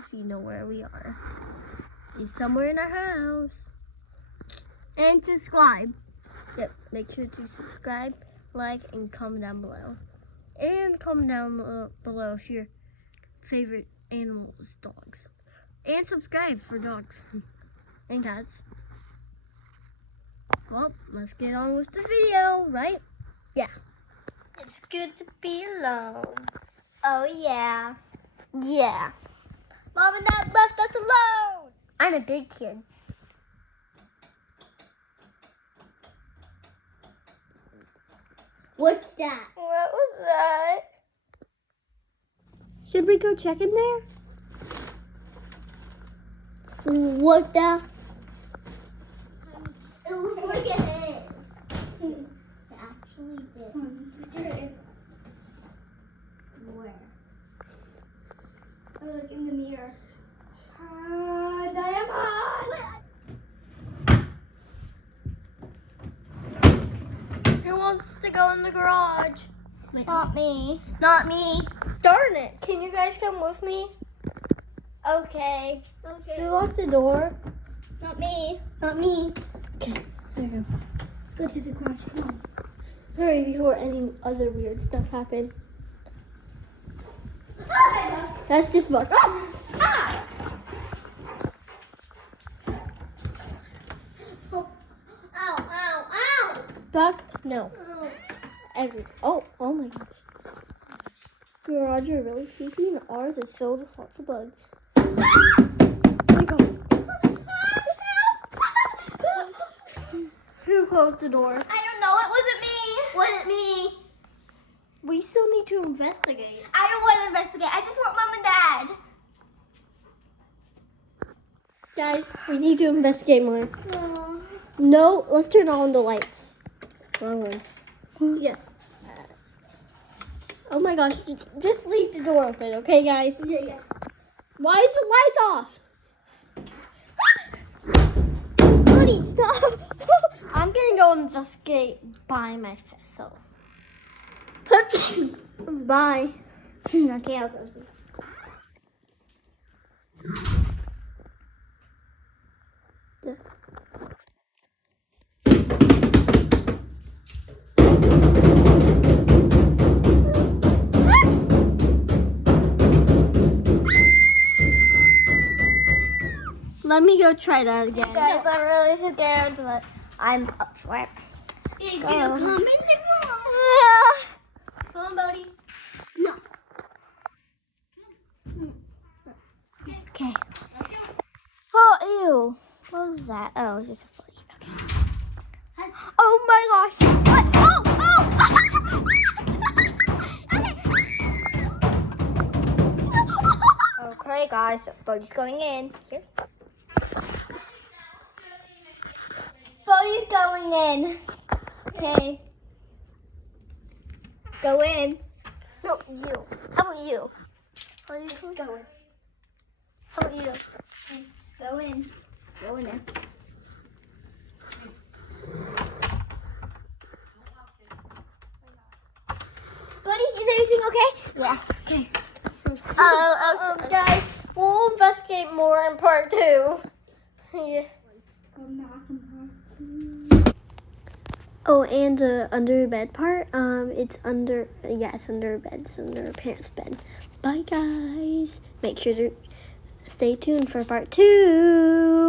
house, you know where we are. It's somewhere in our house. And subscribe. Yep, make sure to subscribe, like, and comment down below. And comment down below if your favorite animal is dogs. And subscribe for dogs and cats. Well, let's get on with the video, right? Yeah. It's good to be alone. Oh, yeah. Yeah. Mom and Dad left us alone. I'm a big kid. What's that? What was that? Should we go check in there? What the? It looks like a head. It actually did. Where? Oh, look in the mirror. Diamond! Who wants to go in the garage? Wait. Not me. Not me. Darn it. Can you guys come with me? Okay. Okay. Who locked the door? Not me. Not me. Okay. There we go. Go to the garage. Come on. Hurry before any other weird stuff happens. That's just Buck. Ah! Oh. Ow, ow, ow! Buck, no. Oh my gosh. Garage are really creepy and ours is filled with lots of bugs. Oh my god. Who closed the door? I don't know. It wasn't me. Wasn't me. We still need to investigate. I don't want to investigate. I just want Mom and Dad. Guys, we need to investigate more. No, let's turn on the lights. Wrong one. Yeah. Oh my gosh, just leave the door open, okay guys? Yeah. Why is the lights off? Buddy, stop. I'm gonna go investigate by myself. Bye. Okay, I'll go see. Yeah. Let me go try that again. Hey guys, I'm really scared, but I'm up for it. Did you come in the garage? Yeah. Come on, Bodie. No. Okay. Oh, ew. What was that? Oh, it was just a flea. Okay. Oh my gosh. What? Oh! Okay, guys. Bodie's going in. Here. Bodie's going in. Okay. Go in. No, you. How about you? Just go in. How about you? Just go in. Go in there. Buddy, is everything okay? Yeah. Okay. Guys, we'll investigate more in part 2. Yeah. Oh, and the under bed part, it's under bed, it's under a parent's bed. Bye guys. Make sure to stay tuned for part 2.